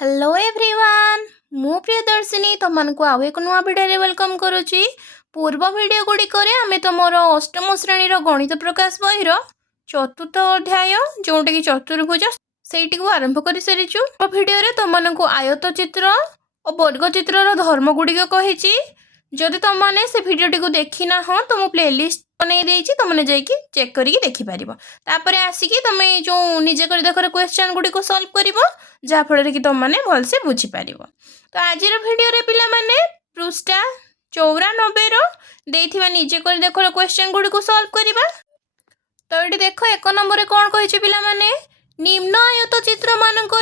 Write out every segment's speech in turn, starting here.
Hello everyone मु प्रियदर्शिनी तुमको आउ एक नुआ भिडियो वेलकम करुच्ची। पूर्व भिडियो गुड़िक आम तुम अष्टम श्रेणीर गणित प्रकाश बहीर चतुर्थ अध्याय जोटा कि चतुर्भुज से आरंभ कर सारीचु। भिडियो तुमको आयत चित्र और वर्ग चित्र धर्म गुड़िक कही। जदि तुमने से भिडियोटी को देखी ना तो मु प्लेलिस्ट बनई देछि तुमने जाइए चेक करके देखिपर। तापर आसिकी तुम जो निजे कर देखर क्वेश्चन गुड़ी को सॉल्व कर जहाँफल कि तुमने भलसे बुझीपार। तो आज भिडियो पिला माने पृष्ठा 94 निजे कर देखर क्वेश्चन गुड़ी को सॉल्व करवा। तो ये देख एक नंबर कौन कही पिला माने निम्न आयत चित्र मानक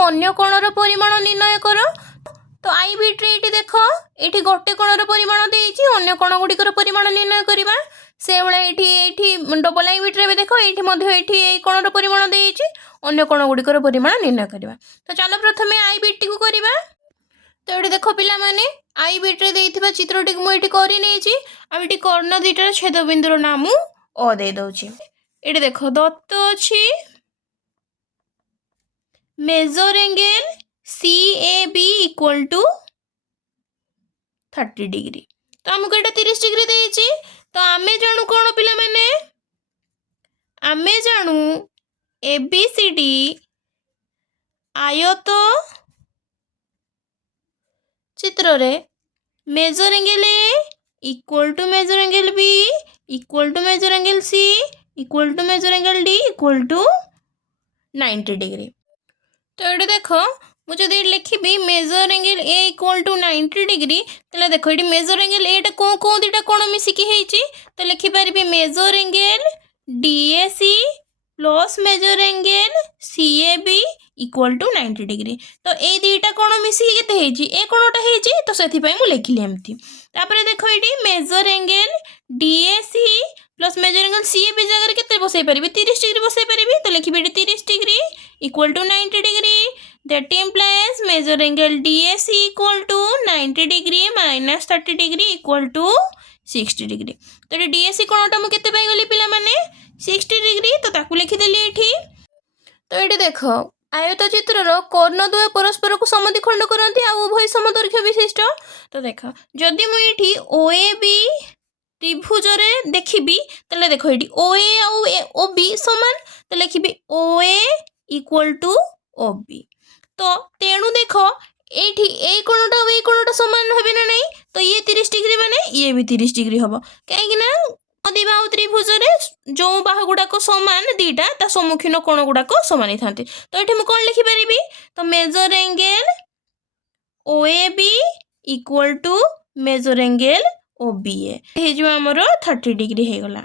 अन्य कोणर परिमाण निर्णय कर। तो आई बिट्रे ये देख ये गोटे कोणर परिमाण देती अन्य कोण गुड़िकर परिमाण निर्णय करवा। से भाई डबल आई बिट्रे भी देख ये कोणर परिमाण देती अन्य कोण गुड़िकर परिमाण निर्णय करवा। तो चलो प्रथमे आई बिट को करवा। तो ये देख पिला माने आई बिट्रे देइथिबा चित्रटी मुझे कर कर्ण दुईटार छेदबिंदुर नाम अ दे दउछि। ये देख दत्त अच्छी measure angle CAB equal to 30 degree. तो आमको ये 30 डिग्री देइछि। तो आमे जानू कौन पिला माने आमे जानू ABCD आयत चित्र रे measure angle A equal to major angle B equal to major angle C equal to major angle D equal to 90 degree. तो ये देख मुझे लिखी measure angle A equal to 90 degree. तो देख ये मेजर एंगल ए कौन कौन दुटा कोण मिसिकी होइछि। तो लिखिपारि major angle DAC plus major angle CAB equal to 90 degree. तो ये दुटा कोण मिसिकी केते होइछि ए कोणटा होइछि। तो सेथि पई मु लिखिली एमती। तापर देख ये measure angle DAC plus major angle CAB जगह केते बसई पारिबे 30 डिग्री बसई पारिबे। तो लिखिबे 30 degree equal to 90 degree. That implies measure angle DAC equal to 90 degree minus 30 degree equal to 60 degree। तो ये DAC कोणटा मु केते पाई गली पिला माने 60 डिग्री। तो ताकू लिखि देली एठी। तो ये देख आयत चित्रर कर्ण द्वय परस्पर को समद्विखंड करंती आ उभय समदैर्घ्य विशिष्ट। तो देख जदि मु एठी OAB त्रिभुज रे देखिबी तले देख एठी OA आउ OB समान। तो लिखिबी OA इक्वल टू OB। तो तेणु देख ये कोणटा समान हे ना नहीं। तो ये 30 डिग्री माने ये भी 30 डिग्री हम कहीं बाहु त्रिभुज जो बाहु गुड़ाक सामान दीटा ता सम्मुखीन कोण गुड़ाक सामान था। तो ये मुझे कौन लिखिपारि। तो major angle OAB equal to major angle OBA हो आमर 30 डिग्री हो गला।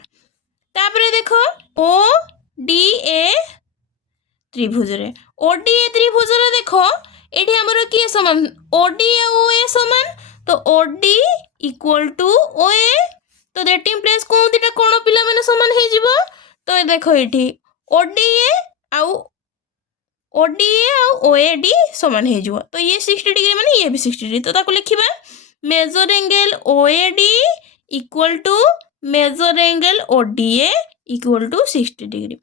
तापर देख ODA त्रिभुज रे ODA त्रिभुज रे देख एठी हमर किए समान OD आ OA समान। तो OD इक्वल टू OA। तो दैट इम्प्लाइज कोन दिटा कोण पिला माने समान हे जिवो। तो देख एठी ODA आ OAD समान हे जिवो। तो ये 60 डिग्री माने ये भी 60 डिग्री। तो ताको लिखिबा major angle OAD equal to major angle ODA equal to 60 degree.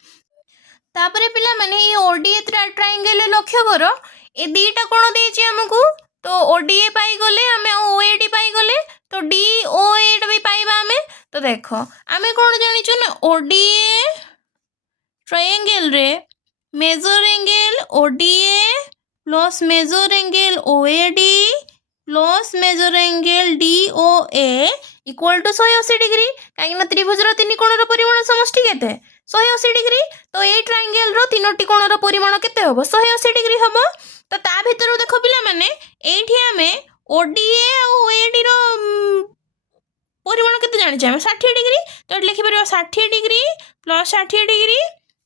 तापर पिला माने ये ODA ट्रायंगल लक्ष्य कर ए दीटा कोण देछि हमकु। तो ODA पाई गले आमे OAD पाई गले। तो DOA भी पाइबा आमे। तो देखो आमे कोण जानिछु ना ODA ट्रायंगल रे measure angle ODA plus major angle OAD plus major angle DOA equal to 180 degree. कहीं त्रिभुजर तीन कोणर परिमाण समष्टि केते 180 डिग्री। तो ये ट्रायंगल रो तीनोटी कोणर परिमाण केते हबो 180 डिग्री हबो। तो ता भीतर देखो पिला माने एठी हमें ODA आ OAD रो परिमाण केते जानि छै 60 डिग्री। तो लिखि परबो 60 degree plus 60 degree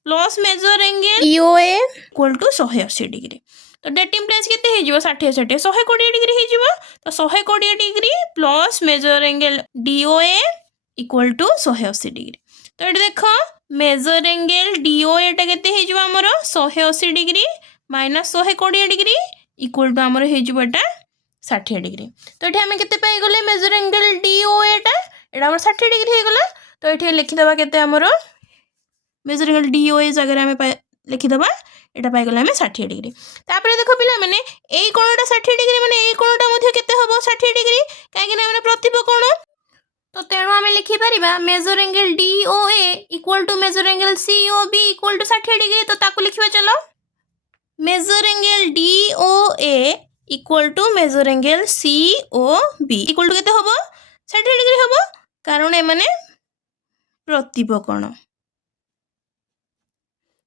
plus major angle DOA equal to 180 degree. तो डेट इम्प्लाइज केते हे जिवो 60 60 120 डिग्री हे जिवो। तो 120 degree plus major angle DOA equal to 180 degree. तो ये देख मेजर एंगल DOA टा केते हे जिवो हमर 180 degree minus 120 degree equal to हमर हे जिवो एटा 60 डिग्री। तो ये हमें केते पाई गले मेजर एंगल DOA टा एटा हमर 60 डिग्री हे गला। तो ये लिखि दबा केते हमर मेजर एंगल DOA जगह हमें लिखिदबा एटा पाइगला आम 60 डिग्री। तापर देख पिला माने एई कोणटा 60 डिग्री माने एई कोणटा मध्ये केते हबो 60 डिग्री काहे कि ना प्रतिप कोण। तो तेणु आम लिखिपर major angle DOA equal to major angle COB equal to 60 degree. तो ताकू लिखिबा चलो major angle DOA equal to major angle COB equal to केते हबो 60 डिग्री हबो कारण ए माने प्रतिप कोण।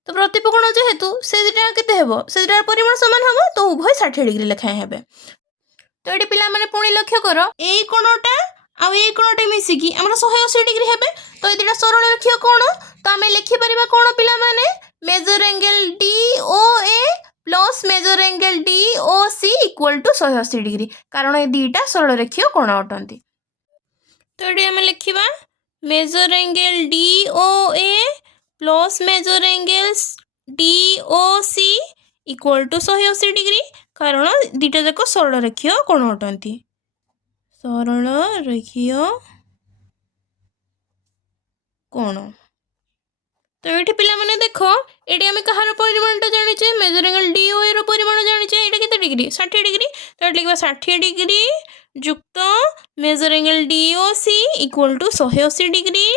तो प्रतिप कोण जेहेतु से दुटा केते हेबो से दुटा परिमाण समान हबो तो उभय 60 डिग्री लेखाए हेबे। तो एटी पिला माने पुणी लक्ष्य करो एई कोणटा आ एई कोणटा मिसिकी हमरा 180 डिग्री हेबे। तो ए दुटा सरल रेखीय कोण तो आमे लिखि परिबा कोण पिला माने major angle DOA plus major angle DOC equal to 180 degree कारण ए दुटा सरल रेखीय कोण अटंती। तो एटी आमे लिखिबा major angle DOA plus major angles DOC equal to 180 degree कारण दुटा जाक सरल रेखीय कोण अटंती। सरल रेखीय कोण। तो ये पिला माने देख ये आम कहार परिमाणटा जाने मेजर एंगल DOA रो परिमाण जाने ये केते डिग्री 60 डिग्री। तो ये लिखा 60 डिग्री जुक्त major angle DOC equal to 180 degree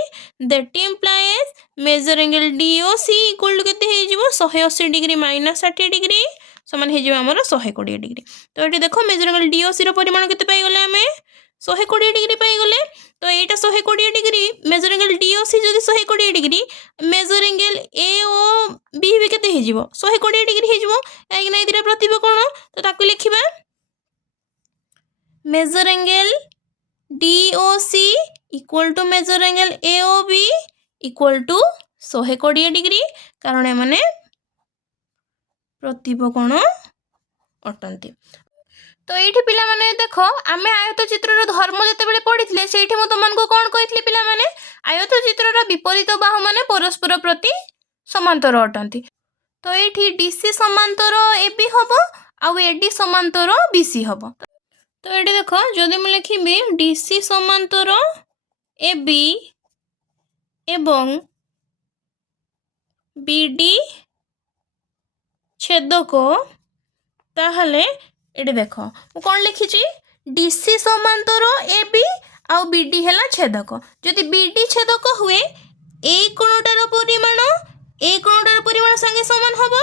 that implies major angle DOC equal to केते हे जिवो 180 डिग्री माइनस 60 डिग्री समान हे जिवो हमर 120 डिग्री। तो ये देखो मेजर एंगल DOC रो परिमाण केते पाई गले आमे 120 डिग्री पाई गले। तो एटा 120 डिग्री मेजर एंगल DOC जदि 120 डिग्री मेजर एंगल AOB भी केते हे जिवो 120 डिग्री हे जिवो काहे कि इदिरा प्रतिप कोण। तो ताकू लिखिबा major angle DOC equal to major angle AOB equal to 120 degree कारण ए माने प्रतिप कोण अटंती। तो ये पिला माने देख आमे आयत चित्र धर्म जिते पढ़ी से तुमको कौन कही पिला माने आयत चित्र विपरीत बाहु माने परस्पर प्रति समांतर अटंती। तो ये DC समांतर AB हम आउ AD समांतर BC हम। तो ये देख जदि मुझे लिखी DC समांतर AB एवं BD छेदक ताहले ये देख मु कौन लिखी DC समांतर AB आउ BD है छेदक जदि BD छेदक हुए ए कोणटार परिमाण ए कोणटार परिमाण संगे समान हम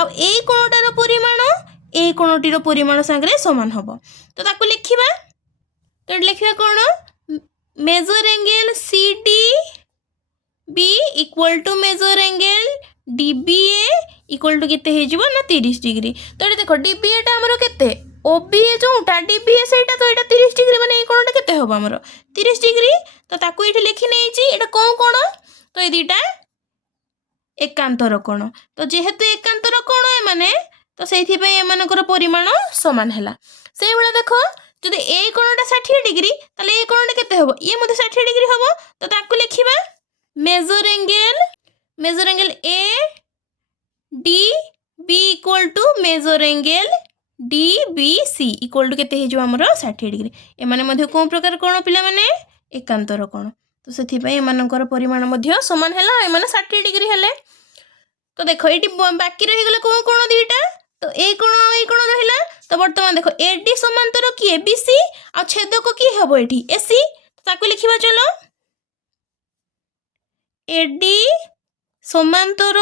आउ ए कोणटार परिमाण ए कोणटीर परिमाण संगे समान हम। तो ताकू लिखिबा तो लिखिबा कोण measure angle CDB equal to major angle DBA equal to केते हे जिवो ना 30 डिग्री। तो ये देखो DBA टा हमरो केते OBA जोटा DBA सेटा तो एटा 30 डिग्री माने ए कोणटा केते होबो हमरो 30 डिग्री। तो ताकू एठी लिखि नै छि एटा कोण तो ए दुटा एकांतर कोण। तो जेहेतु एकांतर कोण ए माने तो सेथि पे ए मानकर परिमाण समान हैला। सेही बळा देखो जदि ए कोणटा 60 डिग्री ताले ए कोणटा केते होबो ये मध्ये 60 डिग्री होबो। तो ताकू लिखिबा major angle ADB equal to major angle DBC equal to केते हे जो हमरो 60 डिग्री। ए माने मध्ये कोन प्रकार कोण पिला माने एकांतर कोण। तो सेथि पे ए मानकर परिमाण मध्ये समान हैला ए माने 60 डिग्री हेले। तो देखो एटी बाकी रही गला कोन कोन दुईटा तो ए कोण रहिला। तो वर्तमान देखो AD समांतर किए BC आ छेदक किए हबो एठी AC। ताकू लिखिबा चलो AD समांतर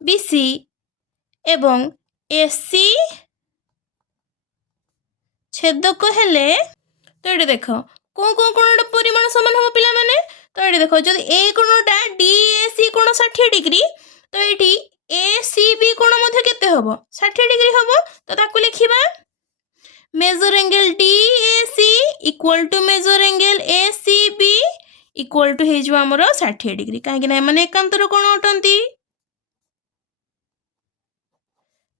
BC एवं AC छेदक हेले। तो ये देख कौन कौन कोण परिमाण समान हम पिला माने। तो ये देख जदि ए कोणटा DAC कोण 60 डिग्री तो ये ACB कोण मध्ये केते हबो 60 डिग्री हबो। तो ताकू लिखिबा major angle DAC equal to major angle ACB equal to हे जो हमरो 60 डिग्री काहे कि ना माने एकांतर कोण अटंती।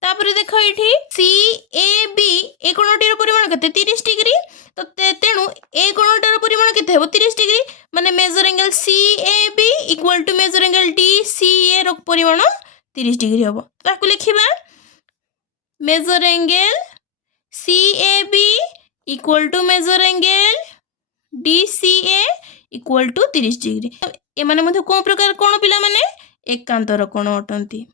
तापर देख ये CAB ए कोणटीर परिमाण केते 30 डिग्री। तो तेणु ए कोणटार परिमाण केते हेबो 30 डिग्री माने major angle CAB equal to major angle DCA रो परिमाण 30 डिग्री हबो। ताकू लिखिबा major angle CAB equal to major angle DCA equal to 30 degree. ए माने मध्ये कोन प्रकार कोण पिला माने एकांतर कोण अटंती।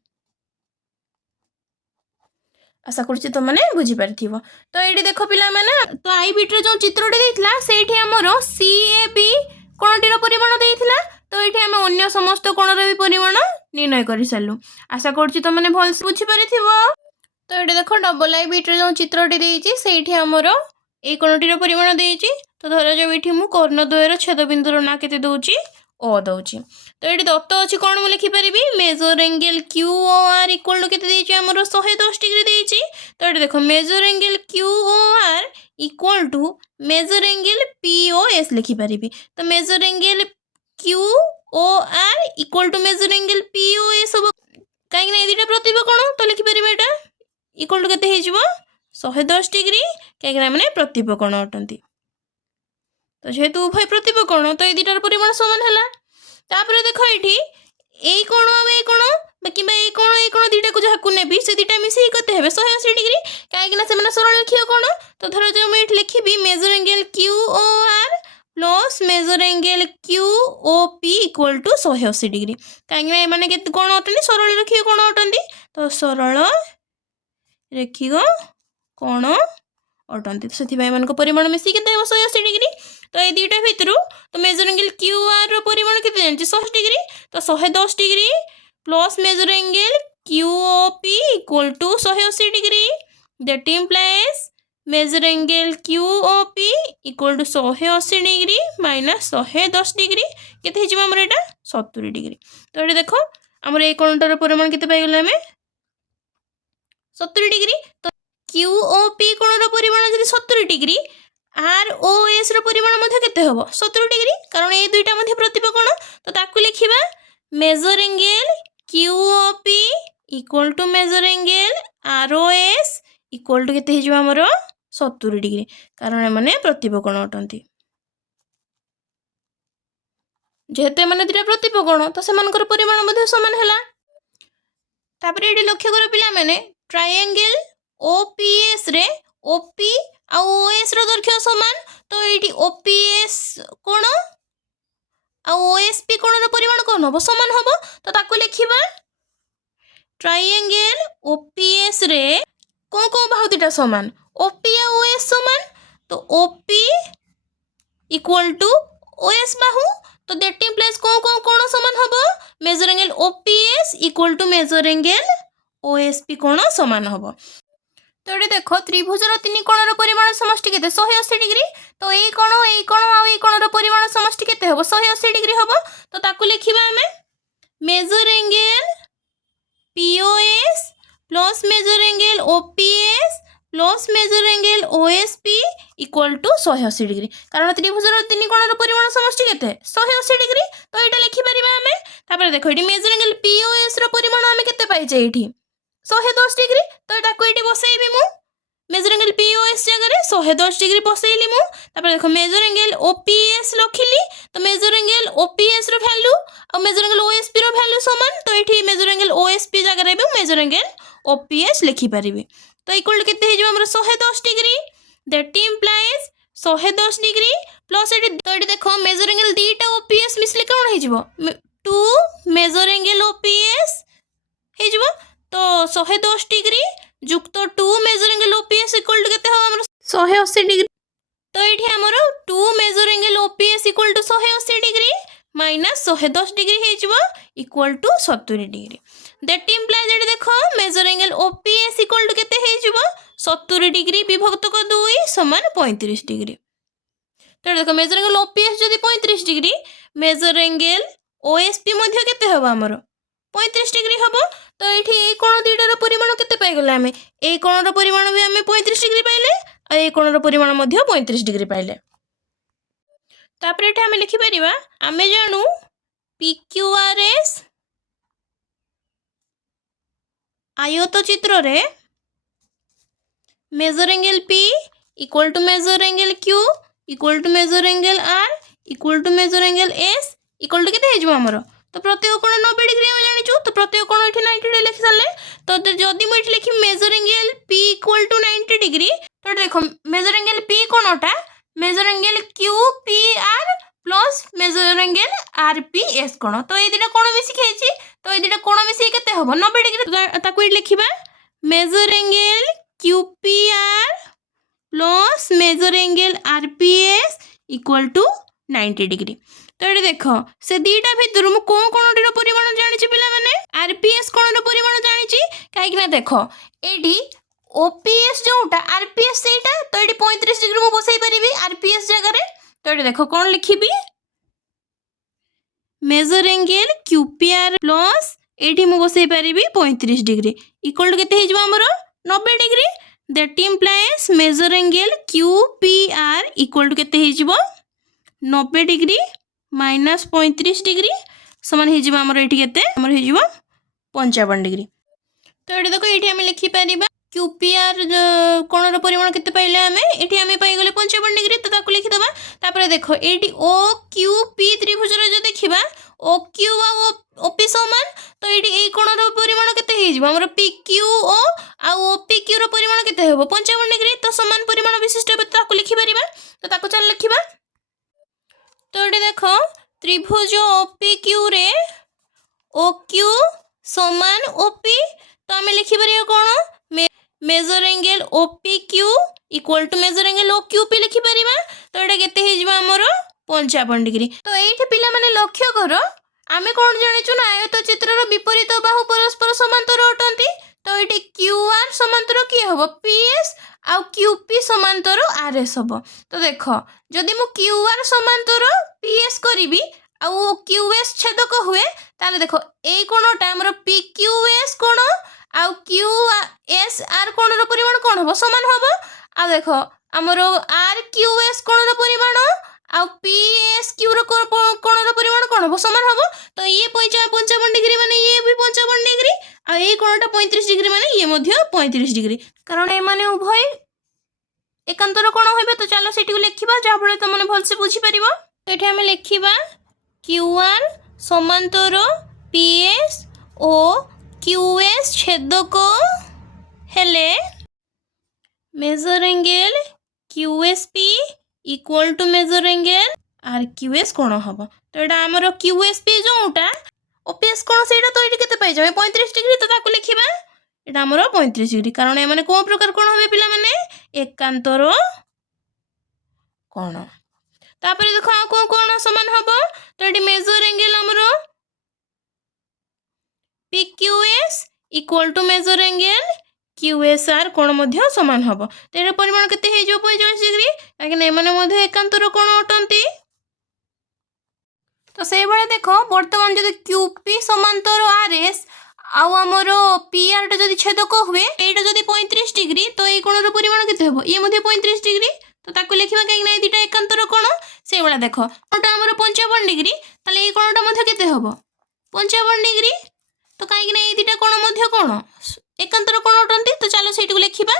आशा करुच्ची तुमने बुझीपार तो ये देख पाने तो आई बिट्रे जो चित्रटे देता से आमर सी ए बी कोणटीर परिमाण देता तो ये आम अन्य समस्त कोणर भी परिमाण निर्णय कर सारू आशा करुच्ची तुमने भलसे बुझीपार तो ये देख डबल आई बिट्रे जो चित्रटे देती से आमर ये कोणटीर परिमाण देती तो धर जो ये मुझे कर्णद्वयर छेदबिंदुर ना के दूची ओ दौची तो ये दत्त अच्छी कौन मुझे लिखिपारि major angle Q O R equal to के आमर 110 डिग्री देती तो ये देख major angle Q O R equal to major angle P O S लिखिपारि तो major angle Q O R equal to major angle P O S हम कहीं दुटा प्रतिपकोण तो लिखिपारि एटा इक्वल टू के 110 डिग्री कहीं मैंने प्रतिपकोण अटंती तो जेहेतु उभय प्रतिपकोण तो ये दुटार परिमाण समान है तापर देख ये कोण आ कोण कि कोण दुटा को जहाँ नेबी से दुटा मिसे कते हे 180 डिग्री कहीं सरल लिखिए कौन तो धर जो मुझे लिखी measure angle Q O R plus major angle Q O P equal to 180 degree कहीं मैंने कौन अटंती सरल रेखिक कोण अटंती तो सरल रेखिक कोण अटंती तो से परिमाण मिसी के 180 डिग्री तो ये दुटा भितर तो मेजर एंगल क्यू आर परिमाण के 100 डिग्री तो 110 degree plus major angle Q O P equal to 180 degree that implies major angle Q O P equal to 180 degree minus 110 degree के आमर यहाँ 70 डिग्री तो ये देख आमर ये कोणटार परिमाण के पाइगला आम 70 डिग्री तो क्यू ओ पी कोणर परिमाण जब 70 डिग्री आर ओ एस परिमाण के हम 70 डिग्री कारण ये दुईटा प्रतिपकोण तो ताकू लिखा measure angle Q O P equal to major angle R O S equal to के आमर 70 डिग्री कारण एमाने प्रतिपकोण अटंती जेहेतु एमाने दुटा प्रतिपकोण तो सेमानकर परिमाण सामान है तापर ये लक्ष्य कर पिला माने ट्रायंगल ओपीएस रे ओपी आ ओएस रो दैर्घ्य समान तो ये ओपीएस कोण आ ओएसपी कोण रो परिमाण कोन हो समान होबो तो ताको लिखिबा ट्रायंगल ओपीएस रे कोन कोन बाहु दुटा समान ओपी आ ओएस समान तो ओपी इक्वल टू ओएस बाहु तो दैट इम्प्लाइज कोन कोन कोण समान होबो measure angle OPS equal to major angle OSP कोण समान होबो तो ये देख त्रिभुजर 3 कोणर परिमाण समष्टि केते 180 डिग्री तो ये कोण आ ये कोणर परिमाण समष्टि केते होबो 180 डिग्री होबो तो ताकू लिखिबा हमें measure angle POS plus major angle OPS plus major angle OSP equal to 180 degree कारण त्रिभुजर 3 कोणर परिमाण समष्टि केते 180 डिग्री तो एटा लिखि परिबा हमें तापर देखो एटी मेजर एंगल पीओएस रो परिमाण हमें केते पाइजे एठी 110 डिग्री तो यहाँ को बसैबी मु मेजर एंगल पीओएस जगह 110 डिग्री बसैली मु देखो मेजर एंगल ओपीएस रखिली तो मेजर एंगल ओपीएस रो वैल्यू और मेजर एंगल ओएसपी रो वैल्यू समान तो ये मेजर एंगल ओएसपी जगह भी मेजर एंगल ओपीएस लिखि पारिबे तो इक्वल टू केते हिजो हमर 110 degree that implies 110 degree plus तो ये देखो मेजर एंगल दीटा ओपीएस मिसले कोन हिजो 2 मेजर एंगल ओपीएस हिजो तो 110 डिग्री जुक्त 2 major angle OPS equal to केते हम 180 डिग्री तो ये हमर 2 major angle OPS equal to 180 degree minus 110 degree हेजिबो equal to 70 degree that implies एट देखो major angle OPS equal to केते हेजिबो 70 डिग्री विभक्त को 2 समान 35 डिग्री तो देखो मेजर एंगल ओपीएस जदी 35 डिग्री मेजर एंगल ओएसपी मध्ये केते हबो हमर 35 डिग्री हम तो ये कोण दुईटार परिमाण केते पाइगले आमे ए कोणर परिमाण भी आमे 35 डिग्री पाइले आ ए कोणर परिमाण मध्ये 35 डिग्री पाइले तापर एटा आमे लिखि परिबा आमे जानू पीक्यूआरएस आयत चित्र रे measure angle P equal to major angle Q equal to major angle R equal to major angle S equal to केते हेजबो हमर तो प्रत्येक कोण 90 डिग्री हम जानिचु तो प्रत्येक कोण एठी 90 डिग्री लिखि साले तो जदी मु एठी लिखि major angle P equal to 90 degree तो देखो मेजर एंगल P कोनटा major angle QPR plus major angle RPS कोण तो ए दिटा कोण मिसी खेची तो ए दिटा कोण मिसी केते हबो 90 डिग्री ताको एठी लिखिबा major angle QPR plus major angle RPS equal to 90 degree. तो ये देख से दीटा भितर मु कोन कोनटीर परिमाण जानिछि पिला माने RPS कोनर परिमाण जानिछि काहे ना देख एडी OPS जोटा RPS सेटा तो एडी 35 डिग्री मु बसाई परिबी RPS जगह रे। तो ये देख कोन लिखिबी मेजर एंगल QPR प्लस एठी मु बसाई परिबी 35 डिग्री इक्वल टू केते हिजबो हमरो 90 degree. That implies major angle QPR equal to केते हिजबो 90 डिग्री माइनस 35 डिग्री समान हिजबो हमरो एठी केते हमरो हिजबो 55 डिग्री। तो एठी देखो एठी हम लिखि परिबा QPR कोणर परिमाण केते पाइले हमें एठी हमें पाई गले 55 डिग्री। तो ताको लिखि दबा तापर देखो एठी OQP त्रिभुज रे जो देखिबा OQ आ OP समान तो एठी एई कोणर परिमाण केते हिजबो हमरो PQO आ OPQ रो परिमाण केते हेबो 55 डिग्री। तो समान परिमाण विशिष्ट हेबे ताको लिखि परिबा। तो ताको चल लिखिबा। तो एठी देखो त्रिभुज OPQ रे OQ समान OP तो हमें लिखि परियो कोन major angle OPQ equal to major angle OQP लिखि परिबा। तो एटा केते हिजबा हमरो 55 डिग्री। तो एठी पिला माने लक्ष्य करो आमे कोन जानिचु ना आयत चित्र रो विपरीत बाहु परस्पर समांतर अटंती। तो एठी QR समांतर की हबो PS आ QP समांतर RS हबो। तो देखो जदि मु QR समांतर PS करिवि आ QS छेदक हुए ताले देखो ए कोणटा हमरो PQS कोण आ QSR कोणर परिमाण कोन हबो समान हबो। आ देखो हमरो RQS कोणर परिमाण आ PSQ रो कोणर परिमाण कोन हबो समान हबो। तो ये 55 डिग्री माने ये भी 55 डिग्री आ ए कोणटा 35 डिग्री माने ये मध्य 35 डिग्री कारण ए माने उभय एकांतर कोण होइबे। तो चलो सेठी लिखिबा जा फळे त माने भलसे बुझी परिबो। एठी हम लिखिबा QR समांतर PS ओ QS छेदक हेले measure angle QSP equal to major angle RQS कोण हबो। तो एटा हमरो QSP जोटा OPS कोण सेटा तो एठी केते पाइ जाबे 35 डिग्री। तो ताको लिखिबा एटा हमरो 35 डिग्री कारण ए माने को प्रकार कोण होबे पिला माने एकांतर कोण। तापर देखो आ कोण समान हबो। तो एठी मेजर एंगल हमरो PQS equal to major angle QSR कोण मध्य समान हबो। तो एटा परिमाण केते हे जो 45 डिग्री काहे नै माने मध्य एकांतर कोण अटंती। तो से बेले देखो वर्तमान जदि QP समांतर RS आउ हमरो PR टा जदि छेदक हुए एटा जदि 35 डिग्री तो ए कोणर परिमाण केते हेबो ये मध्य 35 डिग्री। तो ताको लिखिबा काहे नै दिटा एकांतर कोण से बेले देखो कोणटा हमरो 55 डिग्री ताले ए कोणटा मध्य केते हेबो 55 डिग्री। तो काहे नै ए दिटा कोण मध्य कोण एकांतर कोण अटंती। तो चलो सेठी लिखिबा।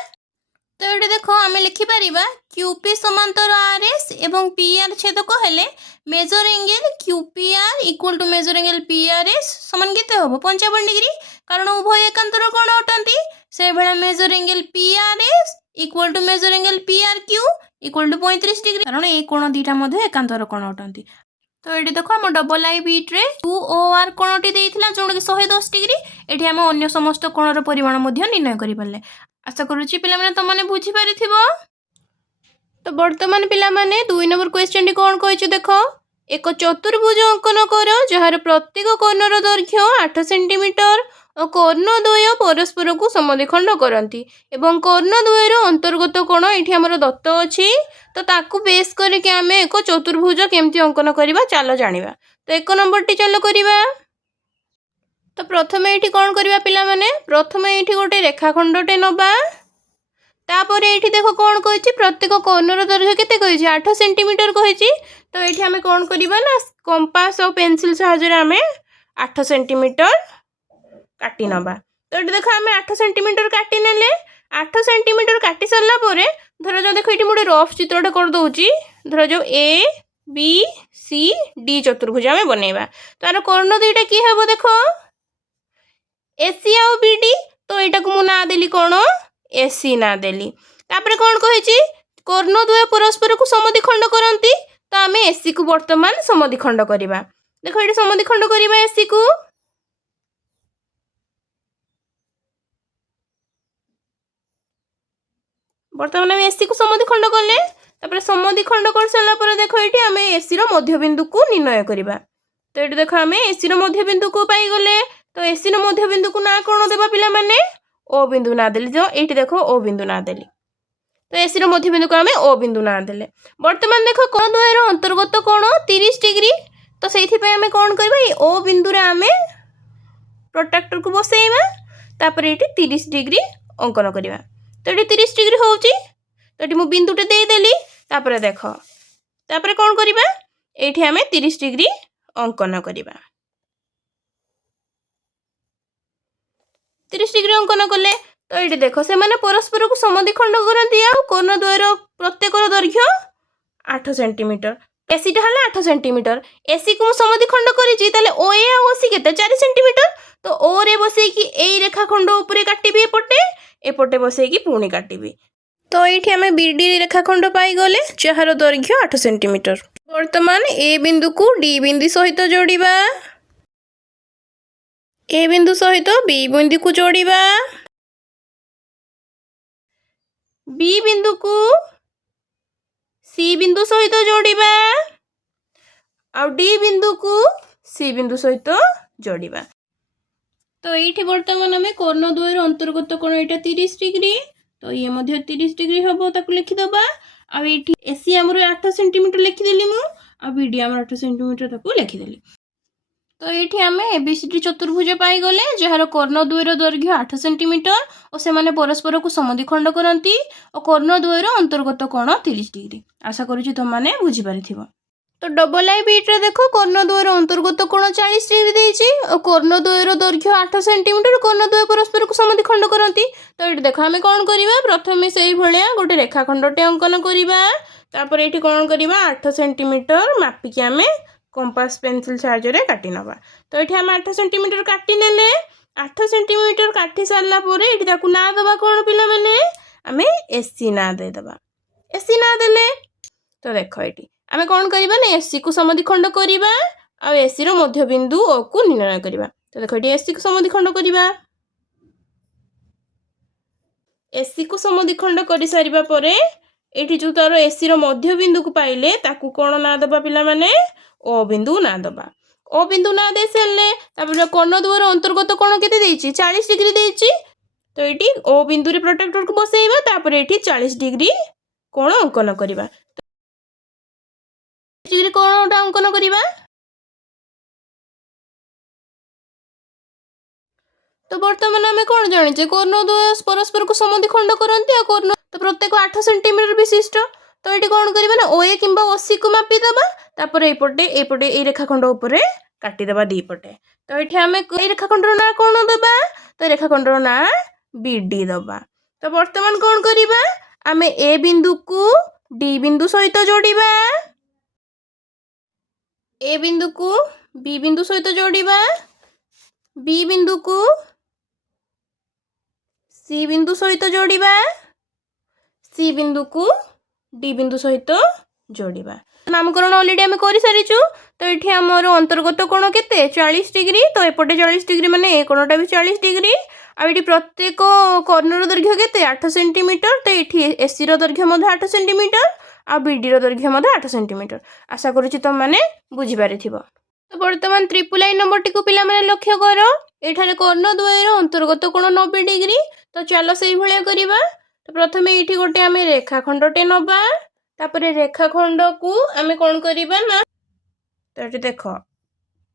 तो एटा देखो आमे लिखि परिबा QP समांतर RS एवं PR छेदक हेले measure angle QPR equal to major angle PRS समान केते होबो 55 डिग्री कारण उभय एकांतर कोण अटंती। से बेले measure angle PRS equal to major angle PRQ equal to 35 degree कारण ए कोण दीटा मध्ये एकांतर कोण अटंती। तो एठी देखो हम डबल आई बीट रे 2OR कोणटी देइथिला जोण कि 110 डिग्री एठी हम अन्य समस्त कोणर परिमाण मध्ये निर्णय करि परले। आशा करूची पिला माने तमने बुझी पारिथिबो। तो वर्तमान पिला माने 2 नंबर क्वेश्चन टी कोन कहैछु देखो एक चतुर्भुज अंकन करो जहार प्रत्येक कोणर दैर्घ्य 8 सेंटीमीटर और कर्ण द्वय परस्पर को समद्विखंड करंती एवं कर्ण द्वयर अंतर्गत कोण एठी हमर दत्त अछि। तो ताकू बेस करके आमे एक चतुर्भुज केमती अंकन करिबा चलो जानिबा। तो एक नंबर टी चलो करिबा। तो प्रथमे एठी कोन करिबा पिला माने प्रथमे एठी गोटे रेखाखंडटे नबा तापर एठी देखो कोन कहछि प्रत्येक कोणर दैर्घ्य केते कहछि 8 सेंटीमीटर कहछि। तो एठी हमें कोन करिबा ना कंपास और पेंसिल सहायता रे हमें 8 सेंटीमीटर काटी नबा। तो एठी देखो हमें 8 सेंटीमीटर काटी नेले 8 सेंटीमीटर काटी सरला परे धर जो देखो एठी मोटे रफ चित्रटा कर दोउची धर जो ABCD चतुर्भुज हमें बनेबा। तो आरो कर्ण दुईटा की हेबो देखो AC और BD। तो एटा को मु ना देली कोन AC ना देली। तापर कोन कहिची कर्ण द्वय परस्पर को समद्विखंड करंती। तो आमे AC को वर्तमान समद्विखंड करिबा। देखो एठी समद्विखंड करिबा AC को। बर्तमान आम एसी को समद्विखंड कले तापर समद्विखंड कर सारा पर देख ये आम एसी मध्यबिंदु को निर्णय करवा। तो ये देख आम एसी मध्यबिंदु को पाईगले। तो एसी मध्यबिंदु को ना कौन देवा पिला माने ओ बिंदु ना देली। जो ये देख ओ बिंदु ना देली तो एसी मध्यबिंदु को आम ओ बिंदु ना देले। बर्तमान देख कोण द्वयर अंतर्गत कोण 30 डिग्री। तो से आम कौन करवा ओ बिंदु रे आम प्रोट्राक्टर को बसैवा तापर ये 30 डिग्री अंकन करवा। तो ये 30 डिग्री होउची। तो ये मु बिंदुटे देदेली तापर देख तापर कौन करवा ये आम 30 डिग्री अंकन करवा। 30 डिग्री अंकन कले तो ये देख से माने परस्पर को समद्विखंड करती आ कोण द्वयर प्रत्येक दैर्घ्य 8 सेंटीमीटर। एसीटा है 8 सेंटीमीटर। एसी को समद्विखंड करी ओ ए आ सी के 4 सेंटीमीटर। तो ओ रे बसैकी ए रेखाखंड उपरे काटिबी एपटे एपटे बसैकी पुणी काटिबी। तो ये आम बीडी रेखाखंड पाईगले जार दैर्घ्य 8 सेंटीमीटर। वर्तमान ए बिंदु को डी बिंदु सहित जोड़िबा। ए बिंदु सहित बी बिंदु को जोड़िबा। बी बिंदु को सी बिंदु सहित जोड़िबा और डी बिंदु को सी बिंदु सहित जोड़िबा। तो ये बर्तमान आम कर्ण द्वयर अंतर्गत कोण ये 30 डिग्री। तो ये 30 डिग्री हम ताको लिखिदबा। आठ एसी आमर 8 सेंटीमीटर लिखिदेली मु आ बीडी आम 8 सेंटीमीटर ताको लिखिदेली। तो ये आम एबीसीडी चतुर्भुज पाईगले जार कर्ण द्वयर दैर्घ्य 8 सेंटीमीटर और से माने परस्पर को समद्विखंड करती और कर्ण द्वयर अंतर्गत कोण 30 डिग्री। आशा करुछि तुम माने बुझी पारिथिबो। तो डबल आई बीट रे देखो कर्ण द्वयर अंतर्गत कोण 40 डिग्री देइछि और कर्ण द्वयर दैर्घ्य 8 सेंटीमीटर कर्ण द्वय परस्पर को समद्विखंड करती। तो ये देखो आम कौन करवा प्रथम से भाया गोटे रेखाखंडटे अंकन करवा। तापर ये कौन करवा 8 सेंटीमीटर मापिकी आम कंपास पेंसिल साहाय्य काटी नवा। तो ये आम 8 सेंटीमीटर काटी नेले 8 सेंटीमीटर काटी सारा पर ना दबा कौन पिला माने आम एसी ना देदबा। एसी ना देले तो देख ये आम कौन करवा ना एसी को समद्विखंड करवा और एसी मध्यबिंदु ओ को निर्णय करवा। तो देख ये एसी को समद्विखंड करवा। एसी को समद्विखंड कर सारिबा परे एठी जो तार एसी मध्यबिंदु को पाइले ताकू कौन ना दबा पिला माने ओ बिंदु ना दबा। ओ बिंदु ना दे सारे तापर कर्ण द्वयर अंतर्गत कोण केते देइछि 40 डिग्री देइछि। तो ये ओ बिंदु रे प्रोट्राक्टर को बसैबा तापर ये 40 डिग्री कोण अंकन करवा। डिग्री कोण अंकन करवा। तो बर्तमान आम कौन जाने कर्ण द्वय परस्पर को समद्विखंड करती कर्ण तो प्रत्येक 8 सेंटीमीटर विशिष्ट। तो ये कौन करवा ना ओए किंबा ओसी को मापिदबा तापर एपटे एपटे ए रेखाखंड उपरे काटिदबा दी पटे। तो ये आम ए रेखाखंड ना कौन दबा तो रेखाखंड ना बीडी दबा। तो बर्तमान कौन करवा आम ए बिंदु को डी बिंदु सहित जोड़िबा। ए बिंदु को बी बिंदु सहित जोड़िबा। बी बिंदु को सी बिंदु सहित जोड़िबा। सी बिंदु को डी बिंदु सहित जोड़िबा। नामकरण ऑलरेडी आम कर सारिचु। तो ये आमर अंतर्गत कोण केते 40 डिग्री। तो एपटे 40 डिग्री माने ए कोणटा भी 40 डिग्री आ ये प्रत्येक कर्णर दैर्घ्य केते 8 सेंटीमीटर। तो ये एसी दैर्घ्य 8 सेंटीमीटर आ बीडी दैर्घ्य 8 सेंटीमीटर। आशा करुछि तुम माने बुझी पारिथिबो। तो वर्तमान ट्रिपल आई नंबर टी को पिला माने लक्ष्य करो एठारे कर्ण द्वयर अंतर्गत कोण 90 डिग्री। तो चलो से भाया करवा। तो प्रथम ये गोटे आम रेखाखंडटे नवा तापर रेखाखंड को आम कौन करवा ना तो ये देख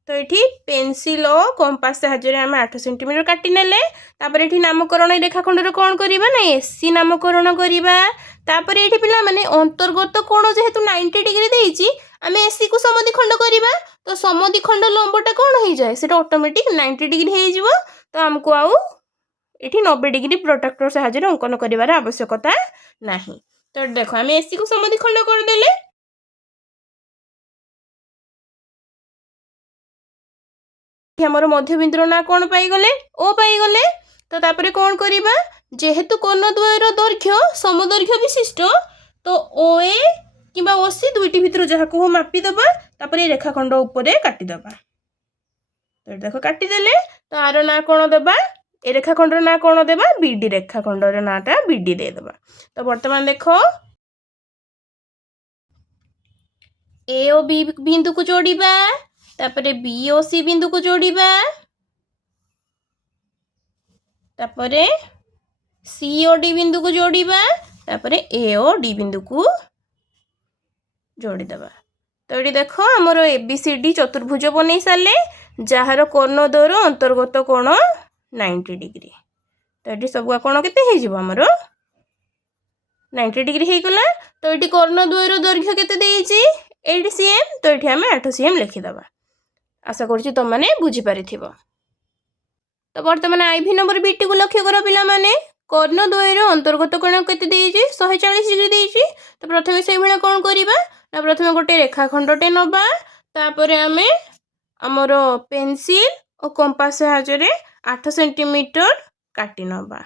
तो ये पेंसिल और कंपास साहाय्य आम 8 सेंटीमीटर काटी नेले। तापर ये नामकरण रेखाखंड कौन करवा ना एसी नामकरण करवा। तापर ये पिला माने अंतर्गत कोण जेहेतु 90 डिग्री देइछि आम एसी को समद्विखंड करवा। तो समद्विखंड लंबटा कौन हो जाए सेटा ऑटोमेटिक 90 डिग्री हो जिवो। तो आमको आउ ये 90 डिग्री प्रोट्राक्टर साहाय्य अंकन करार आवश्यकता नहीं। तो देखो आम एसी को समद्विखंड करदेले। हमर मध्यबिंदुर ना कौन पाईगले ओ पाईगले। तो तापरे कौन करवा जेहेतु कर्ण द्वयर दैर्घ्य समदैर्घ्य विशिष्ट तो ओए किंबा ओसी दुईटी भितर जहाँ को मापिदबा तापर रेखाखंड उपरे काटिदबा। तो देखो काटिदेले। तो आर ना कौन दबा ए रेखाखंडर ना कौन देबा बीडी रेखाखंडर नाटा बीडी दे देबा। तो वर्तमान देखो ए ओ बी बिंदु को जोड़िबा तापरे बी ओ सी बिंदु को जोड़िबा तापरे सी ओ डी बिंदु को जोड़िबा तापरे ए ओ डी बिंदु को जोड़ी देबा। तो ये देखो हमर एबीसीडी चतुर्भुज बनै सारे जार कर्णद्वयर अंतर्गत कोण 90 डिग्री। तो ये सब कोण केते हे जिवो हमर 90 डिग्री हे गला। तो ये कर्णद्वयर दैर्घ्य केते देइछि 8 cm। तो ये हम 8 cm लिखि दबा। आशा करछि तुम माने बुझी पारिथिबो। तो वर्तमान आईवी नंबर बीटी को लक्ष्य कर पिला माने कर्णद्वयर अंतर्गत कोण केते देइछि 140 डिग्री देइछि। तो प्रथमे से भले कोन करिबा ना प्रथमे गोटे रेखाखंडटे नबा तापरे आमे हमर पेंसिल और कंपास सहायरे 8 सेंटीमीटर काटी नबा।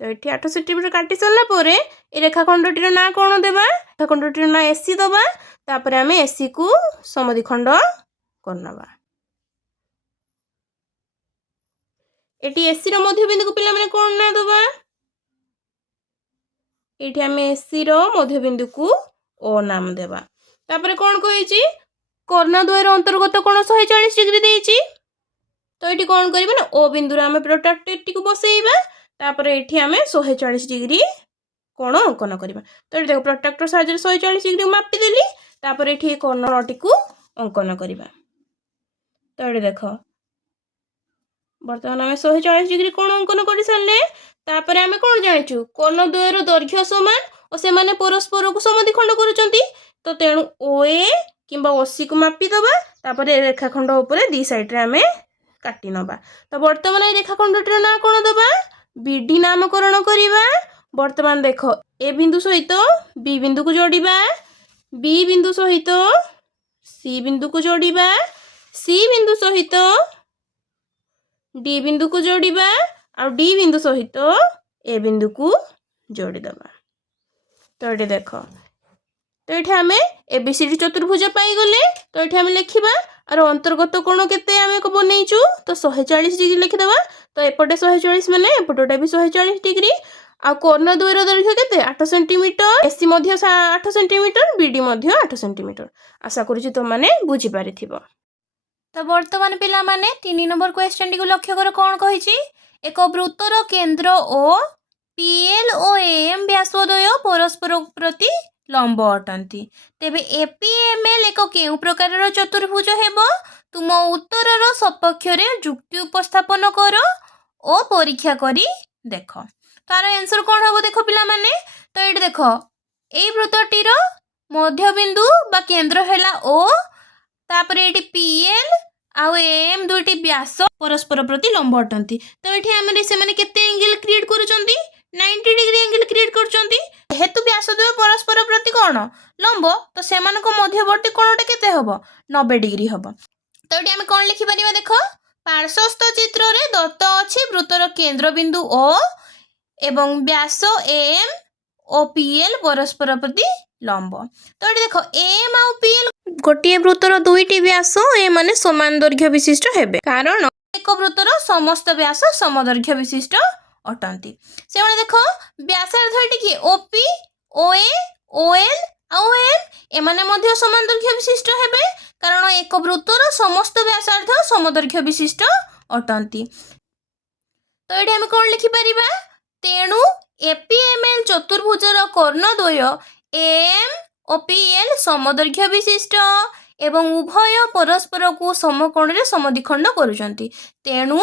तो ये 8 सेंटीमीटर काटी सरला परे ए रेखाखंडटीर ना कोन देबा रेखाखंडटीर ना एसी दबा तापरे आमे एसी को समद्विखंड करनबा। एटी एसी रो मध्यबिंदु को पिला माने कोन ना दबा एटी आमे एसी रो मध्यबिंदु को ओ नाम देबा। तापरे कोन कहिछि कर्णद्वयर अंतर्गत कोण 140 डिग्री देइछि। तो एटी कोन करबा ना ओ बिंदु रे आमे प्रोट्रैक्टर टी को बसेइबा तापरे एठी आमे 140 डिग्री कोण अंकन करबा। तो देखो प्रोट्रैक्टर साहाय्य 140 डिग्री मापी देली तापरे एठी कर्णटी को अंकन करबा। तो ये देखो वर्तमान आमे 140 डिग्री कोण अंकन कर सारले तापरे आमे कोन जानिचु कर्णद्वयर दैर्घ्य समान और से माने परस्पर को समद्विखंड करूचंती। तो तेणु ओए किंबा ओसी को मापी दबा तापरे रेखाखंड ऊपर दी साइड रे आमे काटी नबा। तो वर्तमान रेखाखंडटीर ना कोन दबा बीडी नामकरण करिबा। वर्तमान देखो ए बिंदु सहित बी बिंदु को जोड़िबा बी बिंदु सहित सी बिंदु को जोड़िबा सी बिंदु सहित डी बिंदु को जोड़िबा और डी बिंदु सहित ए बिंदु को जोड़ी दबा। तो ये देखो तो ये आम एबीसीडी चतुर्भुज पाई गले। तो ये आम लिखा और अंतर्गत कोण केते आम बनईचु तो 140 डिग्री लिखिदेबा। तो एपटे 140 माने एपटटा भी 140 डिग्री आ कर्णद्वयर दैर्घ्य केते 8 सेंटीमीटर एसी मध्य 8 सेंटीमीटर बीडी मध्य 8 सेंटीमीटर। आशा करूची तुम माने बुझी पारिथिबो। तो वर्तमान पिला माने 3 नंबर क्वेश्चन टी को लक्ष्य कर कोन कहिची एक वृत्तर केंद्र ओ पीएल ओ एएम व्यासद्वय परस्पर प्रति लंब अटंती। तेबे एपीएमएल एक केउ प्रकार चतुर्भुज हेबो तुम उत्तरर सपक्ष रे जुक्ति उपस्थापन कर ओ परीक्षा करी देख। तार आंसर कोन हबो देखो पिला माने। तो एठी देखो एई वृत्तटीर मध्यबिंदु बा केंद्र हैला ओ तापरे एठी पीएल आउ एएम दुटी व्यास परस्पर प्रति लंब अटंती। तो एठी हमरे से माने केते एंगल क्रिएट करूचंती 90 डिग्री एंगल क्रिएट करचंती। हेतु व्यासद्वय परस्पर प्रति कोण लंब तो सेमानक मध्यवर्ती कोणटे केते हबो 90 डिग्री हबो। तो एठी हम कोन लिखि परिबा देखो पार्श्वस्थ चित्र रे दत्त अछि वृत्तर केंद्र बिंदु ओ एवं व्यास एएम ओ पीएल परस्पर प्रति लंब। तो एठी देखो एएम आ पीएल गोटिए वृत्तर दुईटी व्यास ए माने समान दैर्घ्य विशिष्ट हेबे कारण एक वृत्तर समस्त व्यास समदैर्घ्य विशिष्ट अटंती। से माने देखो व्यासार्ध एठी कि ओपी ओए ओएल आउ एम एमाने मध्य समान दैर्घ्य विशिष्ट हेबे कारण एक वृत्तर समस्त व्यासार्ध समदैर्घ्य विशिष्ट अटंती। तो एठी हम कोन लिखि परिबा तेणु एपीएमएल चतुर्भुजर कर्णद्वय एएम ओ पीएल समदैर्घ्य विशिष्ट एवं उभय परस्पर को समकोण रे समद्विखंड करूचंती। तेणु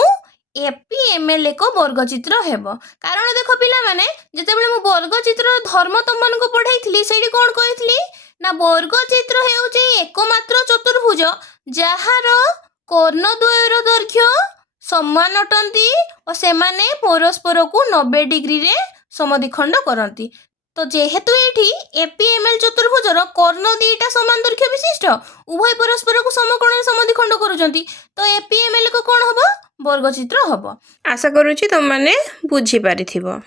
एपीएमएल एक वर्गचित्र हेबो कारण देखो पिला माने जेतेबेले मु वर्गचित्र धर्म तमन को पढाइथिली सेठी कोन कहिथिली ना वर्गचित्र हेउची एकमात्र चतुर्भुज जहार कर्णद्वयर दैर्घ्य समान अटंती और सेमाने परस्पर को 90 डिग्री रे समद्विखंड करंती। तो जेहेतु एठी एपीएमएल चतुर्भुजर कर्ण दीटा समान दैर्घ्य विशिष्ट उभय परस्पर को समकोण रे समद्विखंड करूचंती। तो एपीएमएल को कोन हबो वर्गचित्र हबो। आशा करूची तुम माने बुझी पारिथिबो।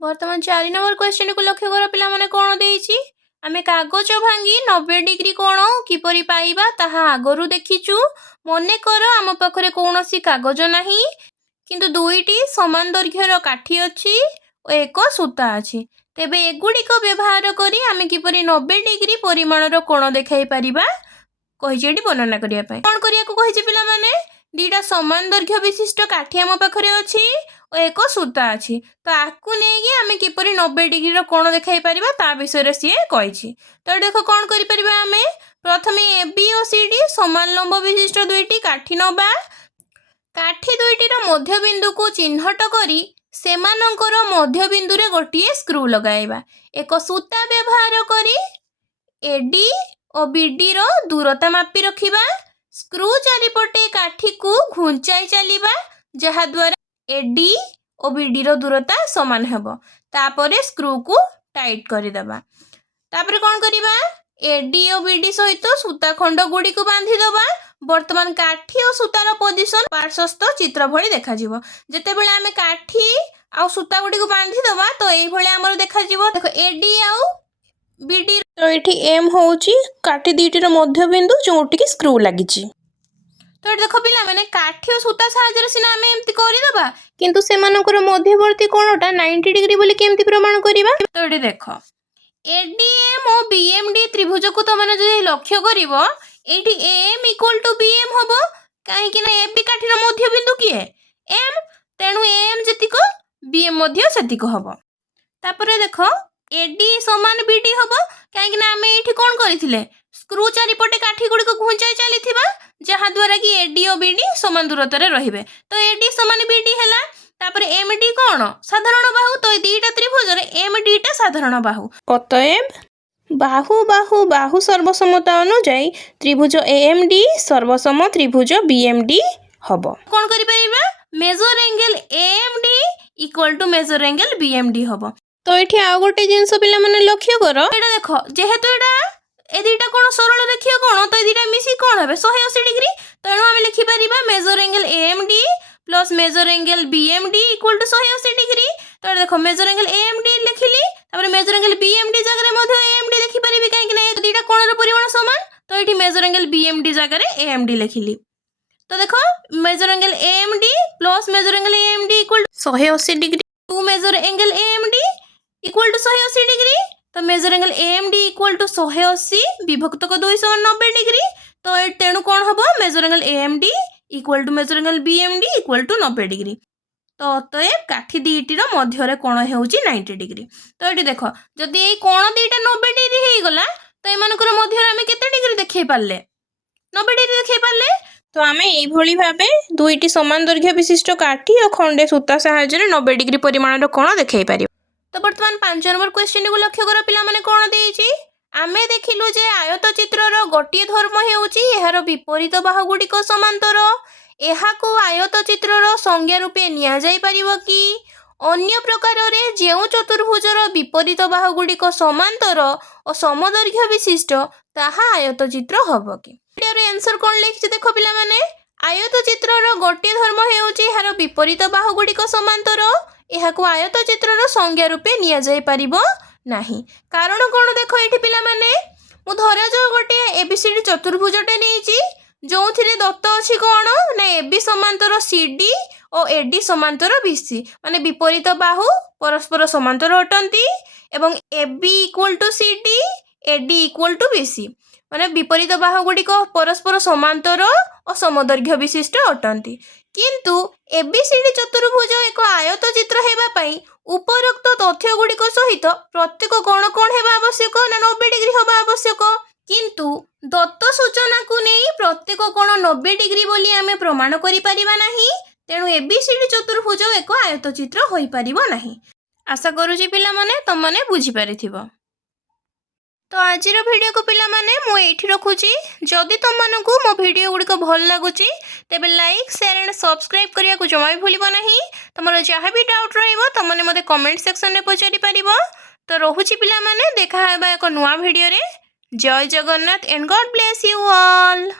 वर्तमान 4 नंबर क्वेश्चन को लक्ष्य कर पिला माने कोन देइची आमे कागज भांगी 90 डिग्री कोण किपरि पाइबा ताहा आगरु देखिचु। मने कर आम पाखरे कौनसी कागज नाही किंतु दुईटी समान दैर्घ्यर काठी अछि और एक सूता अछि। तेबे एगुड़िक व्यवहार करी आमे किपरि 90 डिग्री परिमाणर कोण देखाई पारिबा कहिछि एठी वर्णना करिया पय। कोन करिया को कहिछि पिला माने दीटा समान दैर्घ्य विशिष्ट काठी आम पाखरे अछि और एक सूता अछि। तो आकु नेगी आमे किपरि 90 डिग्री रो कोण देखाई पारिबा ता विषय रे सिए कहिछि। तो देखो कोन करि परिबा आमे प्रथमे AB और CD समान लंब विशिष्ट दुईटी काठी नबा। काठी दुईटी रो मध्य बिंदु को चिन्हट करी सेमानंकर मध्य बिंदु रे गोटिए स्क्रू लगाइबा। एक सूता व्यवहार करी AD और BD रो दूरता मापी रखिबा। स्क्रू चारिपटे काठी को घुंचाई चलिबा जहा द्वारा AD और BD रो दूरता समान हेबो। तापरे स्क्रू को टाइट करि दबा। तापरे कोन करिबा AD और BD सहित सूता खंड गुडी को बांधी दबा। वर्तमान काठी और सूतार पोजिशन पार्श्वस्थ चित्र भली देखा जिवो। जेते बेले आमे काठी आ सूता गुडी को बांधी दबा तो एई भली हमर देखा जिवो। देखो AD आ BD तो एठी M होउची काठी दीटी रो मध्य बिंदु जोटी की स्क्रू लागिची। तो एठी देखो पिला माने काठी और सूता सहायतारे सिना आमे एम्ति करि दबा किंतु सेमानकर मध्यवर्ती कोणटा 90 डिग्री बोली केम्ति प्रमाण करिबा। तो एठी देखो ADM और BMD त्रिभुज को तो माने जदि लक्ष्य करिवो एठी AM इक्वल टू BM होबो काहे कि ना AB काठी रो मध्य बिंदु किए M तेनु AM जतिको BM मध्य सेतिको होबो। तापरे देखो AD समान BD होबो काहे कि ना आमे एठी कोन करिथिले स्क्रू चारिपटे काठी गुडी को घुंचाई चलीथिबा जहा द्वारा कि AD और BD समान दूरता रे रहिबे। तो AD समान BD हैला। तापरे MD कोन साधारण बाहु। तो ए दुईटा त्रिभुज रे MD टा साधारण बाहु। अतएव बाहु बाहु बाहु सर्वसमता अनुଯାयी त्रिभुज AMD सर्वसम त्रिभुज BMD हबो। कोन करि परिबा major angle AMD equal to major angle BMD हबो। तो एठी आ गोटे जिंस पिला माने लक्ष्य करो एटा देखो जेहेतु एटा ए दुईटा कोन सरल रेखीय कोन तो ए दुईटा मिसी कोन हेबे 180 डिग्री। तेणु आमे लिखि परिबा major angle AMD plus major angle BMD equal to 180 degree. तो देखो मेजर एंगल AMD लिखिली तापर मेजर एंगल BMD जगह रे मधे AMD लिखि परिबी काहे कि ना ए दुईटा कोण रो परिमाण समान। तो एठी मेजर एंगल BMD जगह रे AMD लिखिली। तो देखो major angle AMD plus major angle AMD equal 180 degree to major angle AMD equal to 180 degree. तो major angle AMD equal to 180 विभक्त को 290 डिग्री। तो तेणु कोन हबो major angle AMD equal to major angle BMD equal to 90 degree. तो अतएव काठी दीटीर मध्य कोण हेउची 90 डिग्री। तो ये देख जदि ये कोण दीटा 90 डिग्री हो गला तो एमानकर मध्य आमे केते डिग्री देखै पारले 90 डिग्री देखै पारले। तो आमे एई भली भाबे दुईटी समान दैर्घ्य विशिष्ट काठी और खंडे सूता सहायतारे 90 डिग्री परिमाणर कोण देखै पारिबो। तो वर्तमान 5 नंबर क्वेश्चन को लक्ष्य कर पिला माने कोण देइची आमे देखिलु जे आयत चित्रर गोटिए धर्म हेउची एहार विपरीत बाहु गुडी को समांतर। एहाकू आयत चित्रर संज्ञा रूपे निया जाई परिबो कि अन्य प्रकार रे जेउ चतुर्भुजर विपरीत बाहु गुडी को समांतर और समदैर्घ्य विशिष्ट ताहा आयत चित्र हबो कि। एटार आंसर कोन लिखि देखो पिला माने आयत चित्रर गोटिए धर्म हेउची एहार विपरीत बाहु गुडी को समांतर। एहाकू आयत चित्रर संज्ञा रूपे निया जाई परिबो नाही। कारण कोन देखो एठी पिला माने मु धरा जो गोटे ABCD चतुर्भुजटे नेइची जो थिरे दत्त अछि कोन ना AB समांतर CD और AD समांतर BC माने विपरीत बाहु परस्पर समांतर अटंती एवं AB equal to CD AD equal to BC माने विपरीत बाहु गुडी को परस्पर समांतर और समदैर्घ्य विशिष्ट अटंती। किंतु ABCD चतुर्भुज एक आयत चित्र हेबा पई उपरोक्त तथ्य गुडी को सहित प्रत्येक कोण कोण हेबा आवश्यक ना 90 डिग्री होबा आवश्यक। किंतु दत्त सूचना को नहीं प्रत्येक कोण 90 डिग्री बोली आमे प्रमाण करि परिबा नाही। तेणु ABCD चतुर्भुज एक आयत चित्र होई परिबो नाही। आशा करूची पिला माने तुम माने बुझी परिथिबो। तो आजिर वीडियो को पिला माने मु एठी रखुची। जदि तुम मानकु मो वीडियो गुडी को भल लागुची तेबे लाइक शेयर एंड सब्सक्राइब करिया को जमा भी भूलिबो नाही। तमरो जहा भी डाउट रहइबो तुम माने मते कमेंट सेक्शन रे पचारि परिबो। तो रहुची पिला माने देखा हेबा एक नुवा वीडियो रे। जय Jagannath and God bless you all.